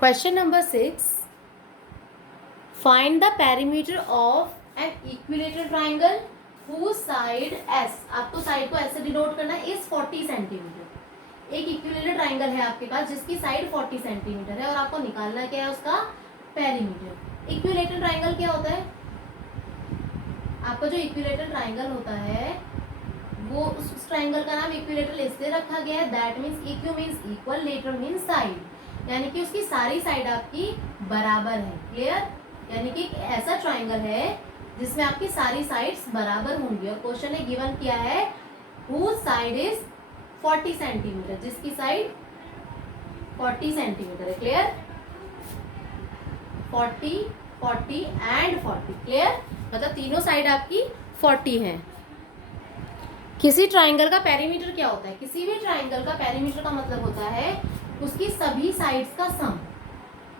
Question number 6. Find the perimeter of an equilateral triangle whose side S, आपको side को ऐसे denote करना है, इज 40 सेंटीमीटर। एक इक्विलेटरल ट्राइंगल है आपके पास जिसकी साइड 40 सेंटीमीटर है और आपको निकालना क्या है, उसका पेरीमीटर। इक्विलेटरल ट्राइंगल क्या होता है? आपका जो इक्विलेटरल ट्राइंगल होता है वो उस ट्राइंगल का नाम इक्विलेटरल इसलिए रखा गया है, that means equi means equal, lateral means side, यानी कि उसकी सारी साइड आपकी बराबर है। क्लियर? यानी कि ऐसा ट्राइंगल है जिसमें आपकी सारी साइड्स बराबर होंगी। और क्वेश्चन ने गिवन किया है whose साइड इज 40 सेंटीमीटर, जिसकी साइड 40 सेंटीमीटर है। क्लियर? 40, 40 एंड 40। क्लियर? मतलब तीनों साइड आपकी 40 है। किसी ट्राइंगल का पेरीमीटर क्या होता है? किसी भी ट्राइंगल का पेरीमीटर का मतलब होता है उसकी सभी साइड्स का sum.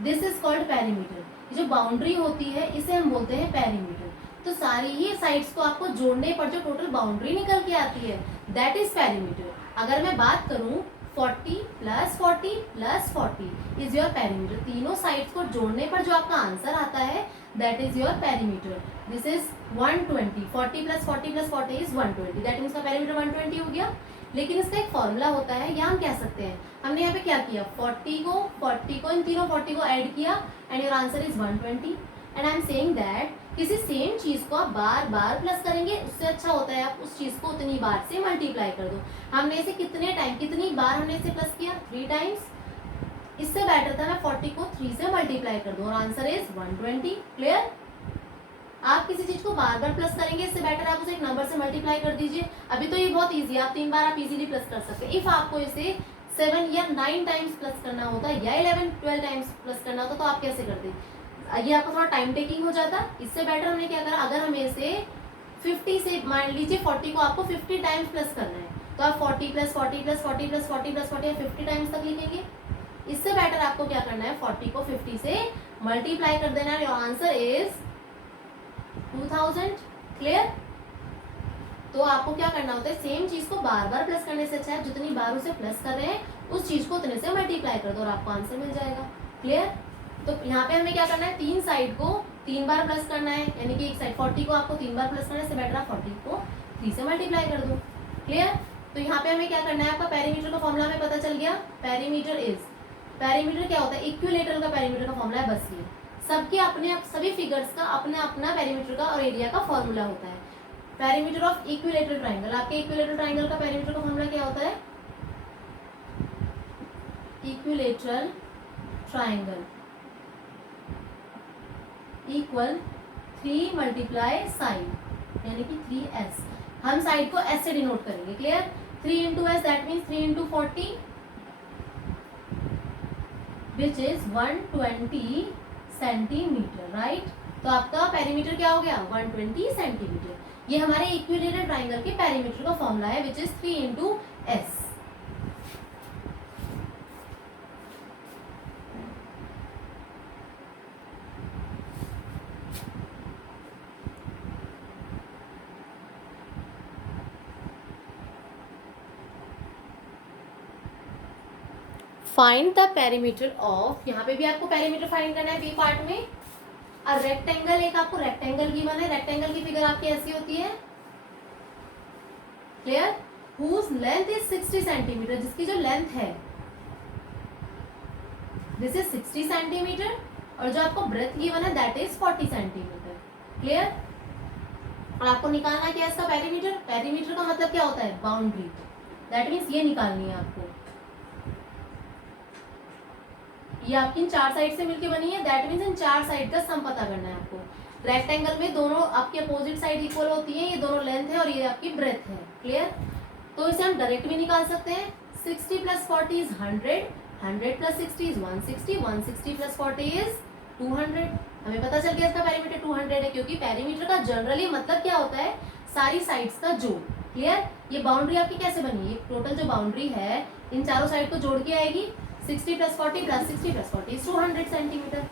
This is called perimeter. जो बाउंड्री होती है इसे हम बोलते हैं पेरीमीटर। तो सारी ही साइड्स को आपको जोड़ने पर जो टोटल बाउंड्री निकल के आती है दैट इज पेरीमीटर। अगर मैं बात करूं 40 + 40 + 40 इज योर पेरीमीटर। तीनों साइड्स को जोड़ने पर जो आपका आंसर आता है that is your perimeter. This is 120। 40 + 40 + 40 is 120। That means का पेरीमीटर 120 हो गया। लेकिन इसका एक फॉर्मूला होता है, या हम कह सकते हैं हमने यहाँ पे क्या किया, 40 को इन तीनों 40 को ऐड किया and your answer is 120। And I am saying that किसी सेम चीज को आप बार बार प्लस करेंगे, उससे अच्छा होता है आप उस चीज को उतनी बार से मल्टीप्लाई कर दो। हमने इसे कितनी बार हमने इसे प्लस किया, 3 टाइम्स। इससे बेटर था मैं 40 को 3 से मल्टीप्लाई कर दूं और आंसर इज 120। क्लियर? आप किसी चीज को बार बार प्लस करेंगे, इससे बेटर आप उसे एक नंबर से मल्टीप्लाई कर दीजिए। अभी तो ये बहुत इजी है, आप 3 बार आप इजीली प्लस कर सकते हैं। इफ आपको इसे 7 या 9 टाइम्स प्लस करना होता या 11-12 टाइम्स प्लस करना होता तो आप कैसे करते? ये आपको थोड़ा टाइम टेकिंग हो जाता। इससे बेटर हमने क्या करा, अगर हमें इसे 50 से, मान लीजिए 40 को आपको 50 टाइम्स प्लस करना है तो आप 40 + 40 + 40 + 40 + 40 या 50 टाइम्स तक लिखेंगे। इससे बेटर आपको क्या करना है, 40 को 50 से मल्टीप्लाई कर देना है। Your answer is 2000। क्लियर? तो आपको क्या करना होता है, सेम चीज को बार बार प्लस करने से अच्छा है जितनी बार उसे प्लस कर रहे हैं उस चीज को उतने से मल्टीप्लाई कर दो और आपको आंसर मिल जाएगा। क्लियर? तो यहाँ पे हमें क्या करना है, 3 साइड को 3 बार प्लस करना है, यानी कि एक साइड 40 को आपको 3 बार प्लस करना है, इससे बेटर आप 40 को 3 से मल्टीप्लाई कर दो। क्लियर? तो यहाँ पे हमें क्या करना है, आपका पेरीमीटर का फॉर्मूला हमें पता चल गया। पेरीमीटर क्या होता है, इक्विलेटरल का पेरीमीटर का फॉर्मूला है बस ये। सबके अपने सभी फिगर्स का अपना अपना पेरीमीटर का और एरिया का फॉर्मूला होता है। पेरीमीटर ऑफ इक्विलेटरल ट्राइंगल, आपके इक्विलेटरल ट्राइंगल का पेरीमीटर का फॉर्मूला क्या होता है, इक्विलेटरल ट्राइंगल इक्वल 3 × साइड, यानी कि 3s। हम साइड को s से डिनोट करेंगे। Clear? 3 × s that means 3 × 40 which is 120 centimetre. Right? तो आपका पेरीमीटर क्या हो गया, 120 सेंटीमीटर। ये हमारे इक्विलेटरल ट्राइंगल के पेरीमीटर का फॉर्मूला है which is 3 × s। Find the perimeter of, यहाँ पे भी आपको पेरीमीटर फाइंड करना है बी पार्ट में। और रेक्टेंगल, एक आपको रेक्टेंगल गिवन है। रेक्टेंगल की फिगर आपकी ऐसी होती है। Clear? Whose length is 60 centimetre, जिसकी जो लेंथ है दिस इज 60 सेंटीमीटर और जो आपको ब्रेथ गिवन है दैट इज 40 सेंटीमीटर। क्लियर? और आपको निकालना क्या है इसका पेरीमीटर। पेरीमीटर का मतलब क्या होता है, बाउंड्री। दैट मीन्स ये निकालनी है आपको। ये आपकी इन 4 साइड से मिलके बनी है, दैट मीन्स इन 4 साइड का सम पता करना है आपको। रेक्टेंगल में दोनों आपकी अपोजिट साइड इक्वल होती है, ये दोनों लेंथ है और ये आपकी ब्रेथ है। क्लियर? तो इसे हम डायरेक्ट भी निकाल सकते हैं। 60 + 40 इज 100, 100 + 60 इज 160, 160 + 40 इज 200। हमें पता चल गया इसका पेरीमीटर 200 है, क्योंकि पेरीमीटर का जनरली मतलब क्या होता है, सारी साइड्स का जोड़। क्लियर? ये बाउंड्री आपकी कैसे बनी, ये टोटल जो बाउंड्री है इन चारों साइड को जोड़ के आएगी। 60 + 40 + 60 + 40 इज 200 सेंटीमीटर।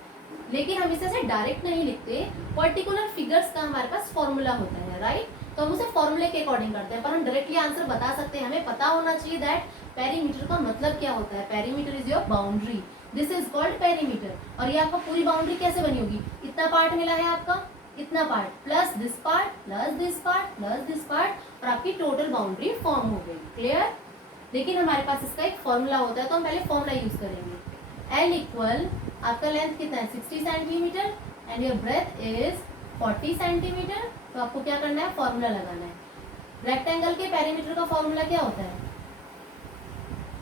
लेकिन हम इसे डायरेक्ट नहीं लिखते, पर्टिकुलर फिगर्स का हमारे पास फॉर्मूला होता है। राइट? तो हम उसे फॉर्मूले के अकॉर्डिंग करते हैं, पर हम डायरेक्टली आंसर बता सकते हैं। हमें पता होना चाहिए दैट पेरीमीटर का मतलब क्या होता है। Perimeter is your boundary. This is called perimeter. और ये आपका पूरी बाउंड्री कैसे बनी होगी, इतना पार्ट मिला है आपका, इतना part plus this part plus this part plus this part, और आपकी टोटल बाउंड्री फॉर्म हो गई। क्लियर। लेकिन हमारे पास इसका एक फॉर्मूला होता है, तो हम पहले फॉर्मूला यूज करेंगे। एल इक्वल आपका लेंथ कितना है 60 centimetre and your breadth is 40 centimetre. तो आपको क्या करना है, फॉर्मूला लगाना है। रेक्टेंगल के पेरीमीटर का फॉर्मूला क्या होता है,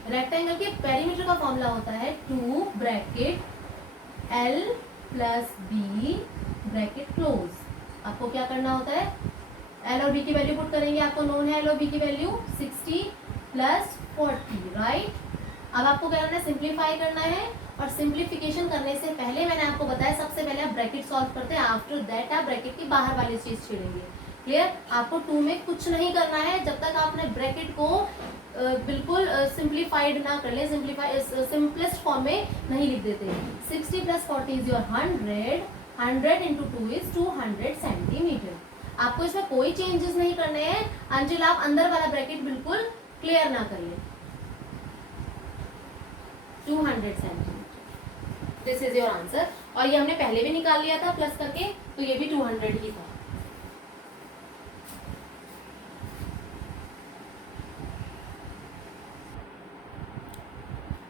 रेक्टेंगल के पेरीमीटर का फॉर्मूला होता है 2 bracket L plus B bracket close. आपको क्या करना होता है, एल और बी की वैल्यू पुट करेंगे, आपको नोन है एल और बी की वैल्यू 60 प्लस 40, राइट। अब आपको क्या करना है, सिंप्लीफाई करना है, और सिंप्लीफिकेशन करने से पहले मैंने आपको बताया सबसे पहले आप ब्रैकेट सॉल्व करते हैं, आफ्टर दैट आप ब्रैकेट की बाहर वाली चीज छेड़ेंगे। क्लियर। आपको 2 में कुछ नहीं करना है जब तक आपने ब्रैकेट को बिल्कुल सिंप्लीफाइड ना कर ले, सिंपलेस्ट फॉर्म में नहीं लिख देते। 60 plus 40 is your 100, 100 into 2 is 200 centimetre. आपको इसमें कोई चेंजेस नहीं करने हैं अंटिल आप अंदर वाला ब्रैकेट बिल्कुल क्लियर ना कर ले। 200 centimetre, this is your answer. और ये हमने पहले भी निकाल लिया था प्लस करके, तो ये भी 200 ही था।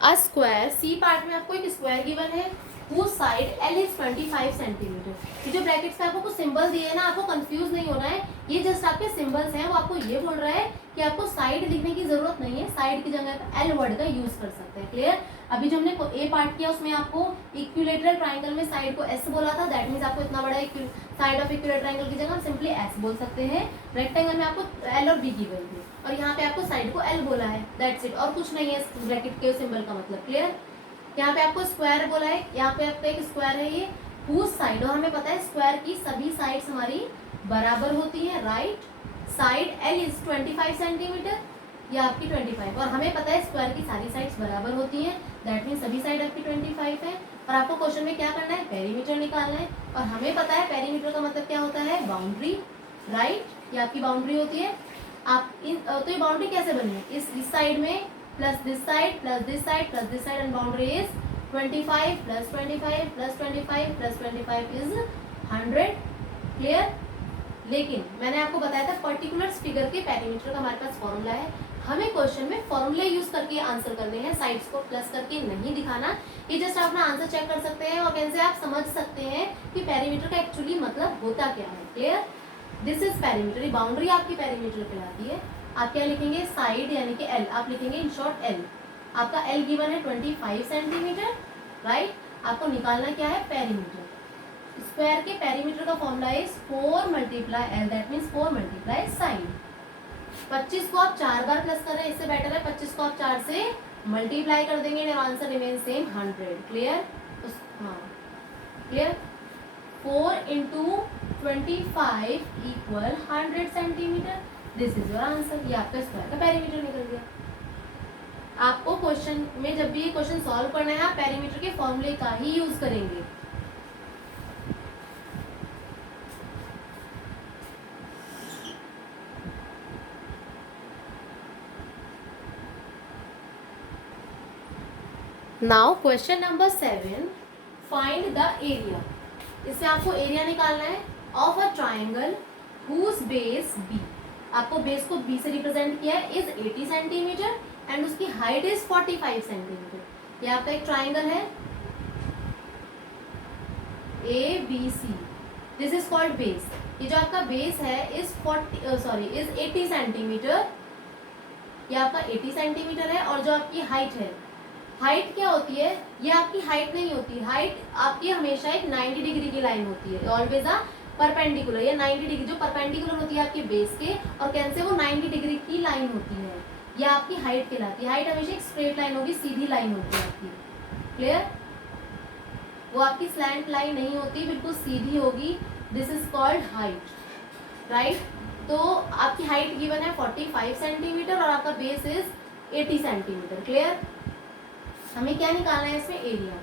अ स्क्वायर, सी पार्ट में आपको एक स्क्वायर गिवन है whose side L is 25 centimetre. ये जो ब्रैकेट्स में आपको कुछ सिंबल दिए हैं ना, आपको कंफ्यूज नहीं होना है, ये जस्ट आपके सिंबल्स हैं। वो आपको ये बोल रहा है कि आपको साइड लिखने की जरूरत नहीं है, साइड की जगह पे L वर्ड का यूज कर सकते हैं। क्लियर। अभी जो हमने ए पार्ट किया उसमें आपको इक्विलेटरल ट्राइंगल में साइड को S बोला था, दैट मीन्स आपको इतना बड़ा साइड ऑफ इक्विलेटरल ट्राइंगल की जगह हम सिंपली S बोल सकते हैं। रेक्टेंगल में आपको L और B की वैल्यू, और यहाँ पे आपको साइड को L बोला है, दैट्स इट, और कुछ नहीं है ब्रैकेट के सिंबल का मतलब। क्लियर। यहाँ पे आपको स्क्वायर बोला है, यहाँ पे आपका एक स्क्वायर है ये whose साइड, और हमें पता है स्क्वायर की सभी साइड्स हमारी बराबर होती है, right. Side L is 25 centimetre, ये आपकी 25, और हमें पता है स्क्वायर की सारी साइड्स बराबर होती हैं, दैट मीन्स सभी साइड आपकी 25 है। और आपको क्वेश्चन में क्या करना है, पेरीमीटर निकालना है, और हमें पता है पेरीमीटर का मतलब क्या होता है, बाउंड्री, राइट। ये आपकी बाउंड्री होती है। आप तो ये बाउंड्री कैसे बनी है, इस साइड में plus this side plus this side plus this side, and boundary is 25 plus 25 plus 25 plus 25 is 100। Clear. लेकिन मैंने आपको बताया था पर्टिकुलर फिगर के पेरीमीटर का हमारे पास फॉर्मूला है, हमें क्वेश्चन में फॉर्मूले यूज करके आंसर करने हैं, साइड्स को प्लस करके नहीं दिखाना। ये जस्ट अपना आंसर चेक कर सकते हैं, और कैसे आप समझ सकते हैं कि पेरीमीटर का एक्चुअली मतलब होता क्या है। क्लियर। दिस इज पेरीमीटर, ये बाउंड्री आपकी पेरीमीटर कहलाती है। आप क्या लिखेंगे, साइड यानी कि L, आप लिखेंगे इन शॉर्ट L। आपका L गिवन है 25 सेंटीमीटर, राइट। आपको निकालना क्या है, पेरीमीटर। स्क्वायर के पेरीमीटर का formula is 4 multiply L, that means 4 multiply side. 25 को आप 4 बार प्लस कर रहे हैं, इससे बेटर है 25 को आप 4 से मल्टीप्लाई कर देंगे and answer remain same 100। Clear. हाँ clear. 4 into 25 equal 100 centimetre, this is your answer. ये आपका स्क्वायर का पेरीमीटर निकल गया। आपको क्वेश्चन में जब भी ये क्वेश्चन सॉल्व करना है, आप पेरीमीटर के फॉर्मूले का ही यूज करेंगे। Now question number 7, find the area. इससे आपको एरिया निकालना है of a triangle whose base B. आपको बेस को बी से रिप्रेजेंट किया है, इज 80 सेंटीमीटर एंड उसकी हाइट इज 45 सेंटीमीटर। ये आपका एक ट्राइंगल है A B C, this is called base. ये जो आपका बेस है इज 80 सेंटीमीटर, ये आपका 80 सेंटीमीटर है। और जो आपकी हाइट है, हाइट क्या होती है, ये आपकी हाइट नहीं होती, हाइट आपकी हमेशा एक 90 डिग्री की लाइन होती है, ऑलवेज अ परपेंडिकुलर। ये 90 डिग्री जो परपेंडिकुलर होती है आपके बेस के, और कैसे वो 90 डिग्री की लाइन होती है, ये आपकी हाइट कहलाती है। हाइट हमेशा एक स्ट्रेट लाइन होगी, सीधी लाइन होती है आपकी। क्लियर। वो आपकी स्लैंट लाइन नहीं होती, बिल्कुल सीधी होगी, this is called height, right. तो आपकी हाइट गिवन है 45 सेंटीमीटर और आपका बेस इज 80 सेंटीमीटर। क्लियर। हमें क्या निकालना है इसमें, एरिया।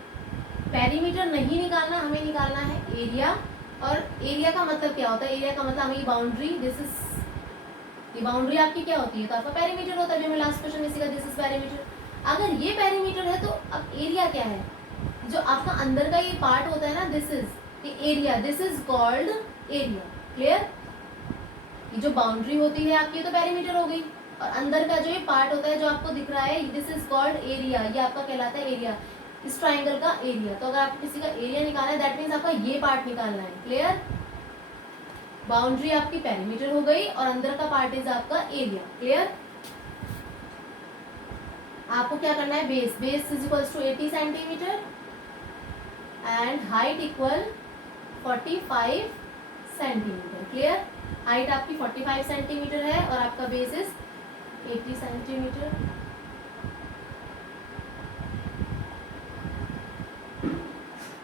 पेरीमीटर नहीं निकालना, हमें निकालना है एरिया। और एरिया का मतलब क्या होता है, एरिया का मतलब हमें बाउंड्री, दिस इज, ये बाउंड्री आपकी क्या होती है, तो आपका पेरीमीटर होता है। जो हमें लास्ट क्वेश्चन में सीखा, दिस इज पेरीमीटर। अगर ये पेरीमीटर है तो अब एरिया क्या है, जो आपका अंदर का ये पार्ट होता है ना, this is area, this is called area. Clear? ये जो बाउंड्री होती है आपकी, तो पेरीमीटर हो गई, और अंदर का जो ये पार्ट होता है जो आपको दिख रहा है, दिस इज कॉल्ड एरिया, ये आपका कहलाता है एरिया, इस ट्राइंगल का एरिया। तो अगर आपको किसी का एरिया निकालना है, दैट मीन्स आपका ये पार्ट निकालना है। क्लियर? बाउंड्री आपकी पेरीमीटर हो गई और अंदर का पार्ट इज आपका एरिया। क्लियर? आपको क्या करना है, base, base is equals to 80 centimetre and height equal 45 centimetre. Clear? Height आपकी 45 सेंटीमीटर है और आपका बेस इज 80 सेंटीमीटर।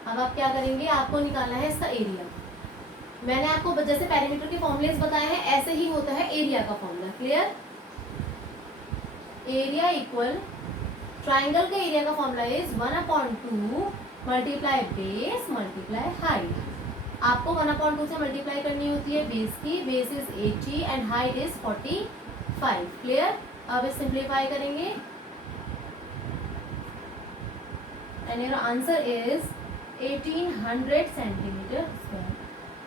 अब आप क्या करेंगे, आपको निकालना है इसका एरिया। मैंने आपको जैसे पेरीमीटर के फॉर्मूलेस बताए हैं, ऐसे ही होता है एरिया का formula. Clear? Area equal, triangle का एरिया का formula is 1/2 multiply base multiply height. आपको 1/2 से मल्टीप्लाई करनी होती है बेस की, base is 80 and height is 45। Clear? अब सिंप्लीफाई करेंगे and your answer is 1800 centimetre square.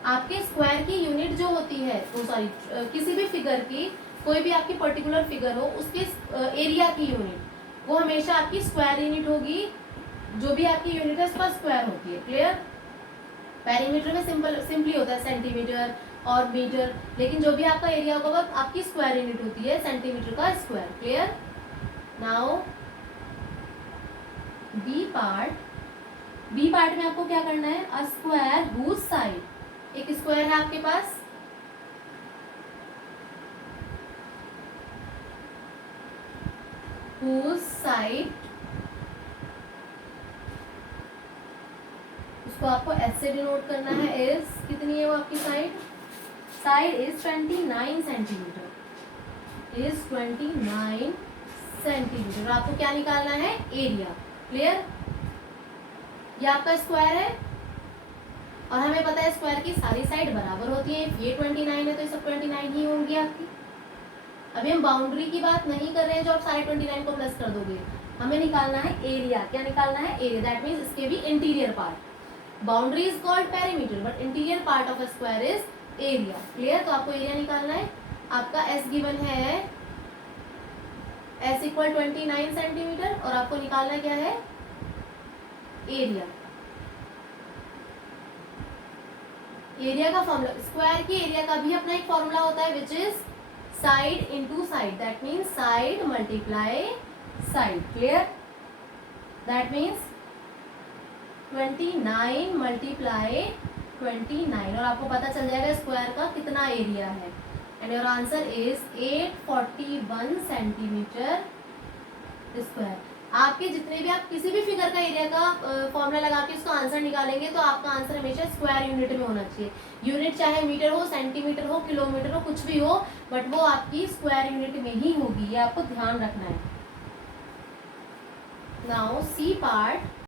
आपके स्क्वायर की यूनिट जो होती है, सॉरी, किसी भी फिगर की, कोई भी आपकी पर्टिकुलर फिगर हो, उसके एरिया की यूनिट वो हमेशा आपकी स्क्वायर यूनिट होगी। जो भी आपकी यूनिट है उसका स्क्वायर होती है। क्लियर? पेरीमीटर में सिंपली होता है सेंटीमीटर और मीटर, लेकिन जो भी आपका एरिया होगा वो आपकी स्क्वायर यूनिट होती है, सेंटीमीटर का square. Clear? Now B part में आपको क्या करना है, अ स्क्वायर हुज साइड, एक स्क्वायर है आपके पास, हुज साइड, उसको आपको एस से डिनोट करना है, इज, कितनी है वो आपकी side is 29 centimetre, is 29 centimetre. आपको क्या निकालना है, एरिया। क्लियर? ये आपका स्क्वायर है और हमें पता है स्क्वायर की सारी साइड बराबर होती है। ये 29 है तो ये सब 29 ही होंगी आपकी। अभी हम बाउंड्री की बात नहीं कर रहे हैं जो आप सारे 29 को प्लस कर दोगे, हमें निकालना है एरिया। क्या निकालना है, एरिया। दैट मीन्स इसके भी interior part, boundary is called perimeter but interior part of a square is area. Clear? तो आपको एरिया निकालना है। आपका एस गिवन है, एस इक्वल 29 सेंटीमीटर, और आपको निकालना क्या है, एरिया। एरिया का फॉर्मूला, स्क्वायर की एरिया का भी अपना एक फॉर्मूला होता है which is side into side, that means side multiply side. Clear? That means 29 multiply 29, और आपको पता चल जाएगा स्क्वायर का कितना एरिया है, and your answer is 841 centimetre square. आपके जितने भी, आप किसी भी फिगर का एरिया का फॉर्मूला लगा के उसका आंसर निकालेंगे तो आपका आंसर हमेशा स्क्वायर यूनिट में होना चाहिए। यूनिट चाहे मीटर हो, सेंटीमीटर हो, किलोमीटर हो, कुछ भी हो, बट वो आपकी स्क्वायर यूनिट में ही होगी। ये आपको ध्यान रखना है। Now C part,